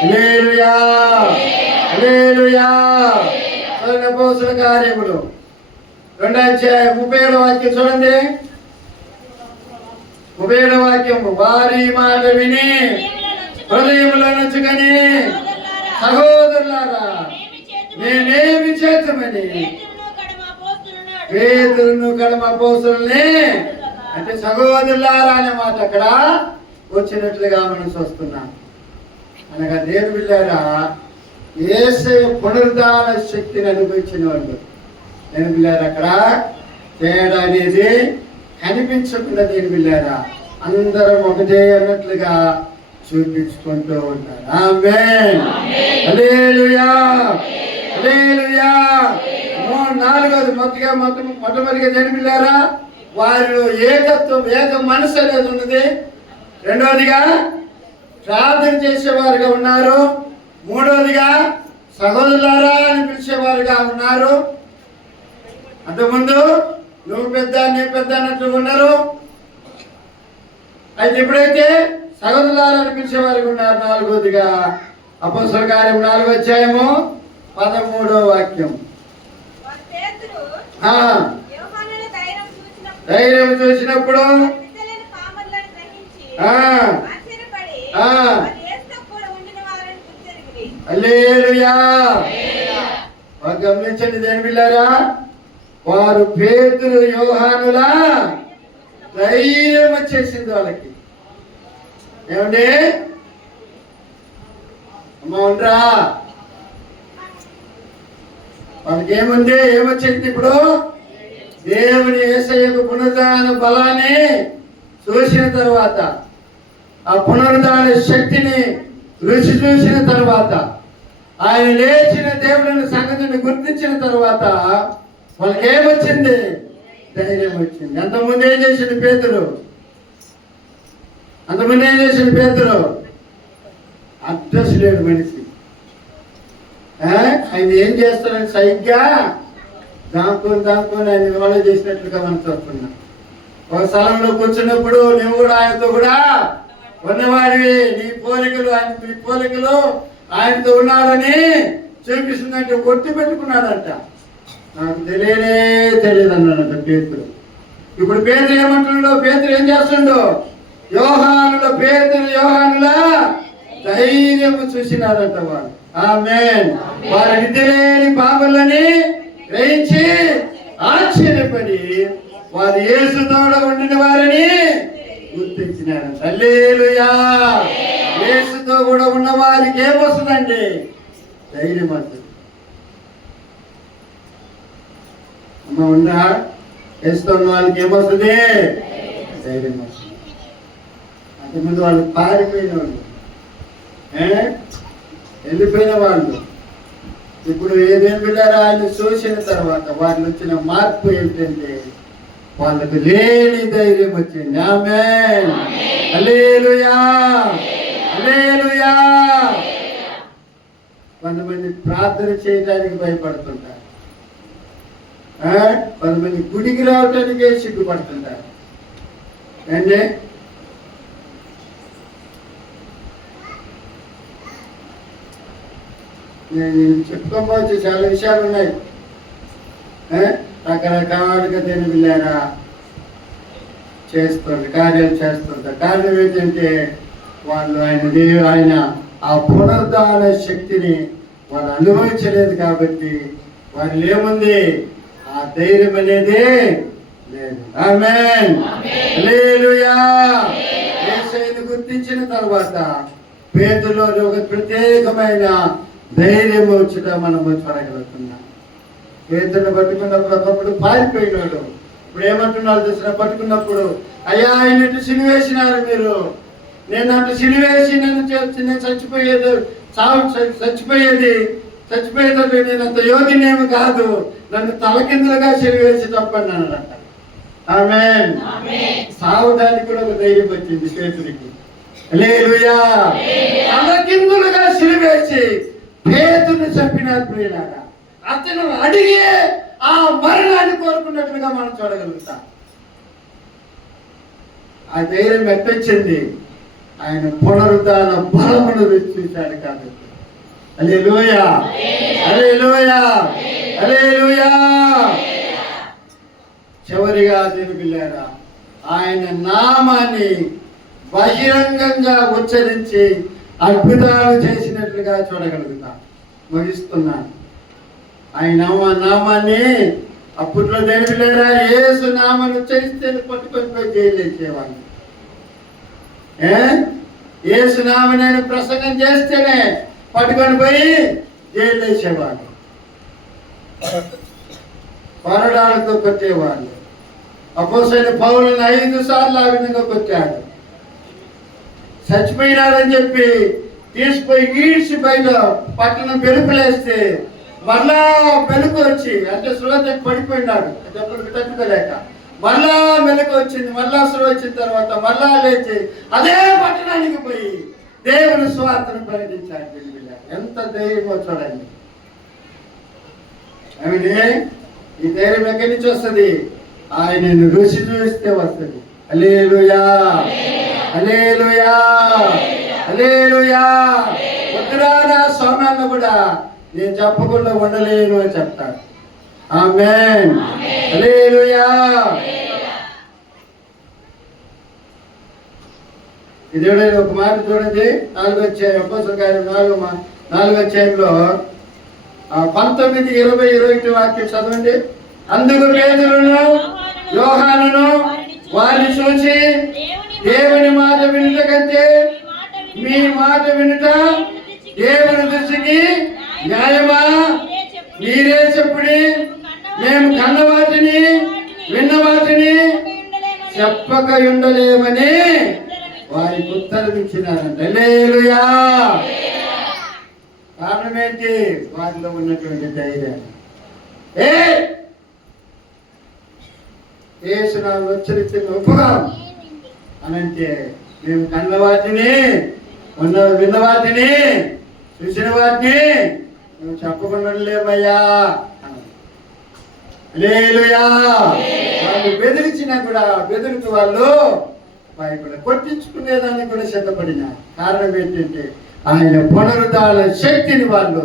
హల్లెలూయా, హల్లెలూయా. అపోస్తలుల కార్యములు 2వ అధ్యాయం 37వ వాక్యం చూడండి. 37వ వాక్యం. వారి మాట విని హృదయములో నొచ్చుకొని, సహోదరులారా నేనేమి చేద్దామని పేతురును కడమ అపోస్తలుల్ని, అంటే సహోదరులారా అనే మాట అక్కడ వచ్చినట్లుగా మనం చూస్తున్నాం. అనగా దేవుని బిడ్డలారా, యేసయ్య పునరుద్ధాన శక్తిని అనుభవించిన వాళ్ళు. దేవుని బిడ్డలారా, అక్కడ తేడా అనేది కనిపించకుండా దేవుని బిడ్డలారా అందరం ఒకటే అన్నట్లుగా చూపించుకుంటూ ఉంటారు. ఆమేన్, హల్లెలూయా, హల్లెలూయా. నాలుగోది మొట్టమొదటిగా జన్మిల్లారా వారిలో ఏకత్వం, ఏక మనసు అనేది ఉన్నది. రెండవదిగా ప్రార్థన చేసేవారుగా ఉన్నారు. మూడవదిగా సహోదరులారా అని పిలిచేవారుగా ఉన్నారు. అంతకుముందు నువ్వు పెద్ద, నీ పెద్ద అన్నట్టు ఉన్నారు. అయితే ఎప్పుడైతే సహోదరులారా అని పిలిచేవారుగా ఉన్నారు. నాలుగవదిగా అపోస్తలుల కార్యం 4వ అధ్యాయము 13వ వాక్యం. ధైర్యం చూసినప్పుడు హల్లెలూయా. గమనించండి దేని బిడ్డలారా, వారు పేతురు యోహానులా ధైర్యం వచ్చేసింది వాళ్ళకి. ఏమండి అమ్మ ఉండరా, వాళ్ళకి ఏముంది, ఏమొచ్చింది? ఇప్పుడు దేవుని యేసయ్యకు పునరుద్ధాన బలాన్ని చూసిన తర్వాత, ఆ పునరుద్ధాన శక్తిని రుచి చూసిన తర్వాత, ఆయన లేచిన దేవుని సంగతిని గుర్తించిన తర్వాత వాళ్ళకి ఏమొచ్చింది? ధైర్యం వచ్చింది. అంతకుముందు ఏం చేసింది పేతురు? అడ్రస్ లేడు మనిషి. ఆయన ఏం చేస్తారని సైగ్గా దాంకొని ఆయన వాళ్ళ చేసినట్లుగా మనం చూస్తున్నాం. ఒక స్థలంలో కూర్చున్నప్పుడు నువ్వు కూడా ఆయనతో కూడా ఉన్నవాడివి, నీ పోలికలు ఆయనతో ఉన్నాడని చూపిస్తుందంటే ఒట్టి పెట్టుకున్నాడంట. నాకు తెలియదు అన్నాడంట పేతురు. ఇప్పుడు పేతురు ఏమంటున్నాడు? పేతురు ఏం చేస్తుండో? యోహానులా ధైర్యం చూసినారంట వారు. ఆమేన్. వారి విద్య లేని పాపలని గ్రహించి ఆశ్చర్యపడి వారు యేసు తోడ ఉండిన వారిని గుర్తించినారంట. హల్లెలూయా, యేసుతో కూడా ఉన్న వారికి ఏమొస్తుందండి? ధైర్యం వస్తుంది. అమ్మ ఉందా? యేసుతో ఉన్న వాళ్ళకి ఏమొస్తుంది? ధైర్యం వస్తుంది. అంతకుముందు వాళ్ళు పారిపోయిన వాళ్ళు, వెళ్ళిపోయిన వాళ్ళు. ఇప్పుడు ఏదేం వెళ్ళారో ఆయన చూసిన తర్వాత వారిని వచ్చిన మార్పు ఏంటంటే వాళ్ళకు లేని ధైర్యం వచ్చింది. ఆమేన్, హల్లెలూయా, హల్లెలూయా. కొంతమంది ప్రార్థన చేయడానికి భయపడుతుంటారు, కొంతమంది గుడికి రావటానికే సిగ్గుపడుతుంటారు. అంటే నేను చెప్పుకోవచ్చు, చాలా విషయాలు ఉన్నాయి. రకరకాలుగా దేని వెళ్ళారా చేస్తుంది, కార్యాలు చేస్తుంటారు. కారణం ఏంటంటే వాళ్ళు ఆయన ఆ పునరుద్ధాన శక్తిని వాళ్ళు అనుభవించలేదు కాబట్టి వాళ్ళు ఏముంది? ఆ ధైర్యం అనేది లేదు. ఆమేన్, హల్లెలూయా. యేసుని గుర్తించిన తర్వాత పేతురులో ఒక ప్రత్యేకమైన ధైర్యం వచ్చుట మనము చూడగలుగుతున్నాం. పేతురుని పట్టుకున్నప్పుడు ఒకప్పుడు పారిపోయినాడు. ఇప్పుడు ఏమంటున్నారు తెలిసిన? పట్టుకున్నప్పుడు అయ్యా ఆయన సిలివేసినారు మీరు, నేను అటు సిలివేసి నేను చచ్చిపోయేది నేను అంత యోగినేమి కాదు, నన్ను తలకిందులుగా సిలివేసి తప్పన్నాడు అంట. ఆమేన్. సావడానికి కూడా ఒక ధైర్యం వచ్చింది పేతురికి. హల్లెలూయా. తలకిందులుగా సిలివేసి పేతురుని చంపినారు ప్రియులారా. అతను అడిగి ఆ మరణాన్ని కోరుకున్నట్లుగా మనం చూడగలుగుతాం. ఆ ధైర్యం ఎట్టొచ్చింది? ఆయన పునరుద్ధాన బలమును చూశాడు కాబట్టి. హల్లెలూయా, హల్లెలూయా, హల్లెలూయా. చివరిగా దేవుని బిడ్డలారా, ఆయన నామాన్ని బహిరంగంగా ఉచ్చరించి అద్భుతాలు చేసినట్లుగా చూడగలుగుతాం. ముగిస్తున్నాను. ఆయన నామాన్ని అప్పట్లో దేవుని బిడ్డలారా, యేసు నామాన్ని ఉచ్చరిస్తే పట్టుకొని పోయి జైలు వేసేవాళ్ళు. యేసు నామాన్ని నేను ప్రసంగం చేస్తేనే పట్టుకొని పోయి జైలు వేసేవాళ్ళు, కొరడాలతో కొట్టేవాళ్ళు. అపోస్తలుడైన పౌలుని 5 సార్లు ఆ విధంగా కొట్టాడు. చచ్చిపోయినారని చెప్పి తీసుకుపోయి ఈడ్చి బయట పట్టణం వెలుపులేస్తే మళ్ళా వెలుగు వచ్చి, అంటే సురత పడిపోయినాడు తట్టుకోలేక, మళ్ళా మెలకు వచ్చింది. మళ్ళా సుర వచ్చిన తర్వాత మళ్ళా లేచి అదే పట్టణానికి పోయి దేవుని సువార్తను ప్రకటించాడు. ఎంత ధైర్యమో చూడండి. ఆమె ఈ ధైర్యం ఎక్కడి నుంచి వస్తుంది? ఆయనను రుచి చూస్తే వస్తుంది. హల్లెలూయా, హల్లెలూయా, హల్లెలూయా. వద్దురా నా స్వామిని కూడా నేను చెప్పకుండా ఉండలేను అని చెప్తాడు. ఆమేన్, హల్లెలూయా. ఇది ఒక మాట చూడండి, 4వ అధ్యాయం అపోస్తలుల కార్యం 4వ అధ్యాయంలో 19, 20, 21 వాక్యం చదవండి. అందుకు పేతురును యోహానును వారిని చూసి, దేవుని మాట వినుట కంటే మీ మాట వినుట దేవుని దృష్టికి న్యాయమా? మీరే చెప్పుడి, మేము కన్న వాటిని విన్న వాటిని చెప్పక ఉండలేమని వారికి ఉత్తరం ఇచ్చినారంట. హల్లెలూయా. కారణం ఏంటి? వారిలో ఉన్నటువంటి ధైర్యం. యేసునామమును ఉచ్చరించిన ఉపకారం అనంటే మేము కన్న వాటిని విన్న వాటిని చూసిన వాటిని మేము చెప్పకుండా లేమయ్యా. హల్లెలూయా. వాళ్ళు బెదిరించినా కూడా బెదిరితో వాళ్ళు భయపడ కొట్టించుకునేదాన్ని కూడా సిద్ధపడిన. కారణం ఏంటంటే ఆయన పునరుద్ధాన శక్తిని వాళ్ళు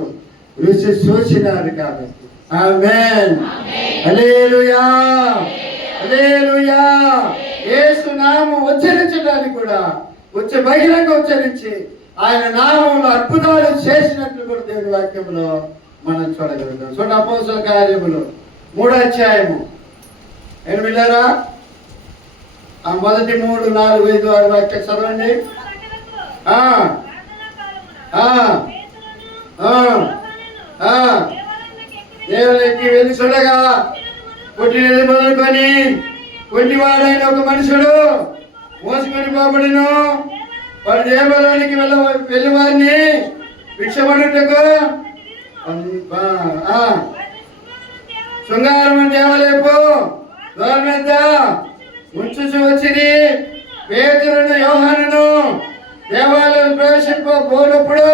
రుచి చూసినారు కాబట్టి. ఆమేన్, హల్లెలూయా, హల్లెలూయా. యేసు నామం ఉచ్చరించడానికి కూడా బహిరంగ ఉచ్చరించి ఆయన నామంలో అద్భుతాలు చేసినట్లు కూడా దేవుని వాక్యంలో మనం చూడగలుగుతాం. చూడండి, అపోస్తలుల కార్యములు 3వ అధ్యాయము. ఏం విన్నారా? ఆ మొదటి 3, 4, 5, 6 వాక్యాలు చదవండి. ఆ, ఆ, ఆ, ఆ. దేవునికి వెళ్ళి చూడగా పుట్టినది మొదలుకొని కొద్దివాడైన ఒక మనుషుడు మోసుకొని పోబడిను. వాడు దేవాలయానికి వెళ్ళి వారిని భిక్షపడుటకు శృంగారం దేవాలయపు ద్వారం మీద ఉంచుచు వచ్చింది. పేతురును యోహానును దేవాలయం ప్రవేశింపబోనప్పుడు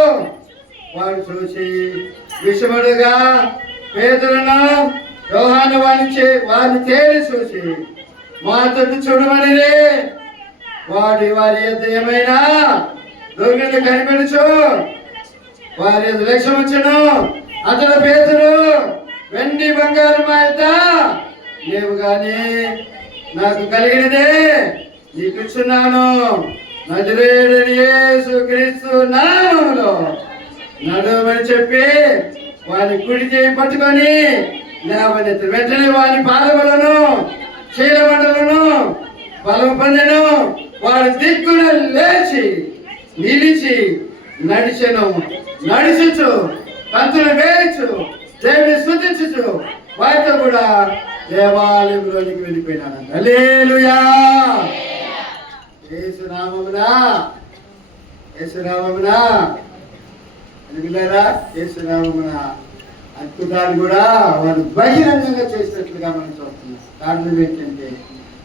వాడు చూసి విషముడుగా పేతురును యోహాను వారిని తేలి చూసి మాతో చూడమని వారి యొద్ద ఏమైనా దొంగలు కనిపెడుచు వారి యొద్ద లక్ష్యం వచ్చును. అతడు పేతురు, వెండి బంగారు మాయత లేవు గాని నాకు కలిగినదే నీకు ఇచ్చున్నాను. నజరేయుడైన యేసు క్రీస్తు నామములో నడుమని చెప్పి వారి కుడి చేయి పట్టుకొని లేవనెత్తి వెంటనే వారి పాదములను చీలమండలను బలం పొందెను. వారి దిక్కున లేచి నిలిచి నడుచుచు కంతులు వేయచ్చు దేవుని స్తుతించుచు వారితో కూడా దేవాలయంలోనికి వెళ్ళిపోయినాను. హల్లెలూయా. యేసునామమున యేసునామమున అద్భుతాలు కూడా వారు బహిరంగంగా చేసినట్లుగా మనం చూస్తున్నాం. కారణం ఏంటంటే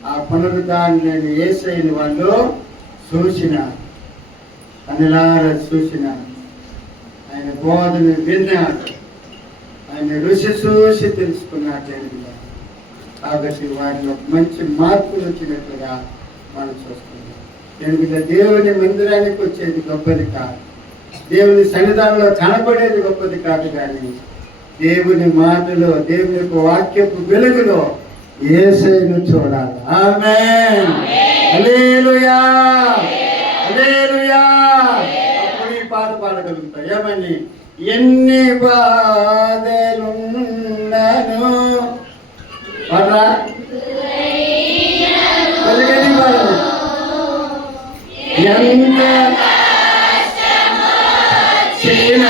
ఆ పునరుద్ధారుడైన యేసయ్యను వాళ్ళు చూసిన కన్నులారా చూసిన ఆయన బోధను విన్నాడు, ఆయన రుచి చూసి తెలుసుకున్నాడు. కాబట్టి వారిలో మంచి మార్పులు వచ్చినట్లుగా మనం చూస్తున్నాం. ఎందుకంటే దేవుని మందిరానికి వచ్చేది గొప్పది కాదు, దేవుని సన్నిధానంలో కనపడేది గొప్పది కాదు, కానీ దేవుని మాటలో దేవుని యొక్క వాక్యపు వెలుగులో యేసయ్యను చూడాలి. ఆమేన్. హల్లెలూయా, హల్లెలూయా. అప్పుడు ఈ పాట పాడగలుగుతాం. ఏమని? ఎన్ని బాధలున్నను పాడరా, ఎంత చిన్న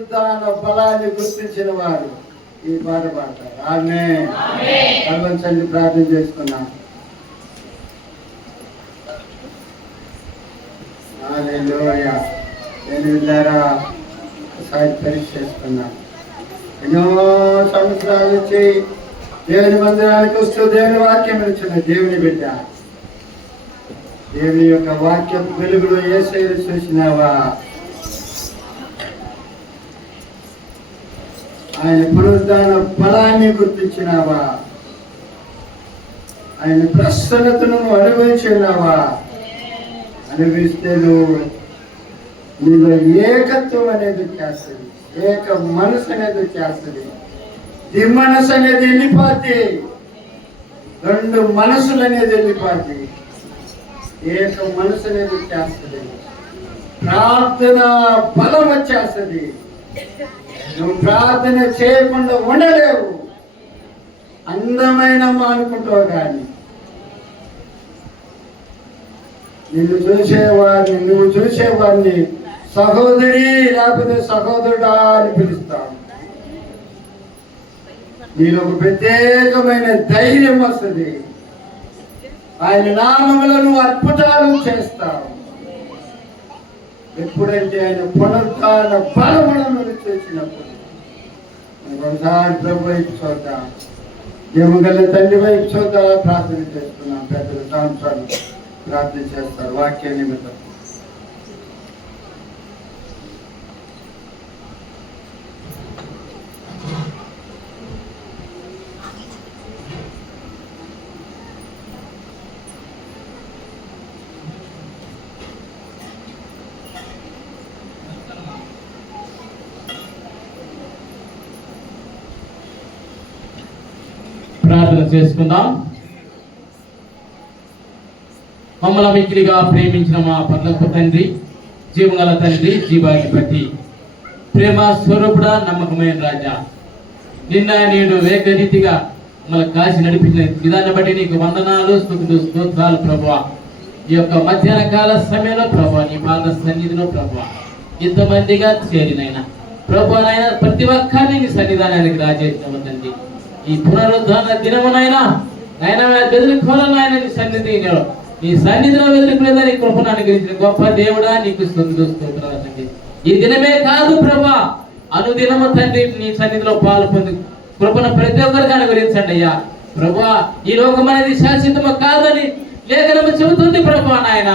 పునరుద్ధాన బలాన్ని గుర్తించిన వారు ఈ పాట పాడతారు. ఆమేన్. కల్వంచండి ప్రార్థన చేసుకున్నాం. హల్లెలూయా. నేను విన్నారా ఒకసారి పరీక్ష చేసుకున్నాను. ఎన్నో సంవత్సరాల నుంచి దేవుని మందిరానికి వస్తూ దేవుని వాక్యం ఇచ్చిన దేవుని బిడ్డ, దేవుని యొక్క వాక్యం వెలుగులో యేసయ్యను చూసినావా? ఆయన పునరుద్ధాన బలాన్ని గుర్తించినావా? ఆయన ప్రసన్నతను అనుభవించినావా? అనుభవిస్తే నీలో ఏకత్వం అనేది చేస్తుంది, ఏక మనసు అనేది చేస్తుంది. ది మనసు అనేది వెళ్ళిపోద్ది, రెండు మనసులు అనేది వెళ్ళిపోద్ది, ఏక మనసు అనేది చేస్తుంది. ప్రార్థన బలం వచ్చేస్తుంది. నువ్వు ప్రార్థన చేయకుండా ఉండలేవు. అందమైన అనుకుంటావు కానీ నువ్వు చూసేవాడిని సహోదరి లేకపోతే సహోదరుడా అని పిలుస్తావు. నీలో ఒక ప్రత్యేకమైన ధైర్యం వస్తుంది. ఆయన నామములో నువ్వు అద్భుతాలు చేస్తావు. ఎప్పుడంటే ఆయన పునరుద్ధాన బలములను చూసినప్పుడు. ఒకసారి ప్రభు వైపు చూద్దాం, దేవగల తండ్రి వైపు చూద్దాం. ప్రార్థన చేస్తున్నాం. పెద్దలు సంవత్సరాలు ప్రార్థన చేస్తారు వాక్య నిమిత్తం. ప్రార్థన చేసుకుందాం. మమ్మల్ని మిక్కిలిగా ప్రేమించిన మా పరలోక తండ్రి, జీవగల తండ్రి, జీవాన్ని బట్టి ప్రేమ స్వరూపుడా, నమ్మకమైన రాజా, నిన్న నేను వేగరీతిగా మమ్మల్ని కాసి నడిపించిన విధాన్ని బట్టి నీకు వందనాలు, స్తుతులు, స్తోత్రాలు ప్రభువా. ఈ యొక్క మధ్యాహ్న కాల సమయంలో ప్రభువా, నీ పాద సన్నిధిలో ప్రభువా ఇంతమందిగా చేరినైనా ప్రభువా నాయన ప్రతి ఒక్కరిని నీ సన్నిధానానికి రాజేసిన తండ్రి. ఈ పునరుద్ధాన దినమునైనా నాయన బెదిరికోవాలైనా నీ సన్నిధిలో వెతుకులేదా నీ కృపను అనుగ్రహించిన గొప్ప దేవుడా, నీకు స్తుతులు, స్తోత్రాలు తండ్రి. ఈ దినమే కాదు ప్రభా, అనుదినము తండ్రి నీ సన్నిధిలో పాలు పొంది కృపను ప్రతి ఒక్కరికి అనుగ్రహించండి అయ్యా. ప్రభా, ఈ లోకం అనేది శాశ్వతము కాదని లేఖనము చెబుతుంది ప్రభా నాయన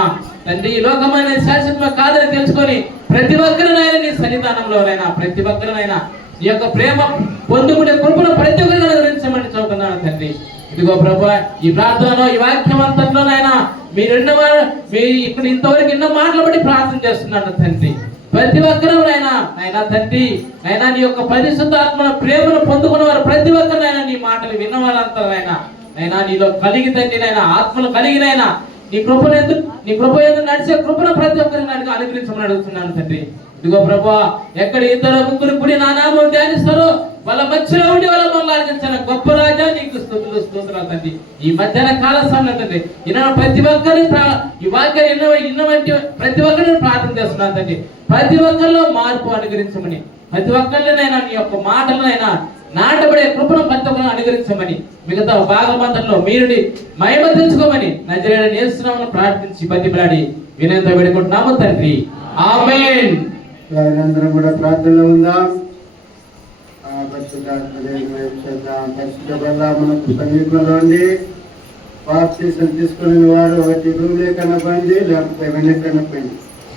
తండ్రి. ఈ లోకం అనేది శాశ్వతము కాదని తెలుసుకొని ప్రతి ఒక్కరినైనా నీ సన్నిధానంలోనైనా ప్రతి ఒక్కరినైనా ఈ యొక్క ప్రేమ పొందుకునే కృపను ప్రతి ఒక్కరిని అనుగ్రహించమని చదువుతున్నాను తండ్రి. ఇదిగో ప్రభా, ఈ ప్రార్థనలో ఈ వాక్యం అంతట్లోనైనా మీరు ఇక్కడ ఇంతవరకు ఎన్నో మాటలు బట్టి ప్రార్థన చేస్తున్నాను తండ్రి. ప్రతి ఒక్కరూ నాయనా తండ్రి, నైనా నీ యొక్క పరిశుద్ధ ఆత్మ ప్రేమను పొందుకున్న వారు ప్రతి ఒక్కరినైనా నీ మాటలు విన్నవారంతా నైనా నీలో కలిగి తండ్రి, నైనా ఆత్మలు కలిగినైనా నీ కృప ఎందుకు నడిచే కృపను ప్రతి ఒక్కరిని అనుగ్రహించమని అడుగుతున్నాను తండ్రి. ఇదిగో ప్రభా, ఎక్కడ ఇద్దరు ముగ్గురు కూడి నా నామం ధ్యానిస్తారో వాళ్ళ మధ్యలో ఉండి వాళ్ళ మొదలాగించిన గొప్ప రాజా, నీకు స్తుతులు, స్తోత్రాలు తండ్రి. ఈ మధ్యాహ్న కాల సమయంలో తండ్రి ప్రతి ఒక్కరిని ఈ వాక్యం ఇన్నవంటి ప్రతి ఒక్కరిని ప్రార్థన చేస్తున్నాను తండ్రి. ప్రతి ఒక్కరిలో మార్పు అనుగ్రహించమని, ప్రతి ఒక్కరినైనా నీ యొక్క మాటలనైనా నాటబడే కృపను ప్రతి ఒక్కరిని అనుగ్రహించమని, మిగతా భాగమంతలో మీరుని మహిమ తెచ్చుకోమని నజరేయుడైన యేసునామమున ప్రార్థించి బతిమలాడి వినయంతో వేడుకుంటున్నాము తండ్రి. ఆమేన్. అందరం కూడా ప్రార్థనలో ఉందాం. పరిశుద్ధ మనకు సమీపంలో ఉండి బాప్తీసం తీసుకునే వారు ఒకటి రూమ్లే కనపండి, లేకపోతే వెనక కనపండి.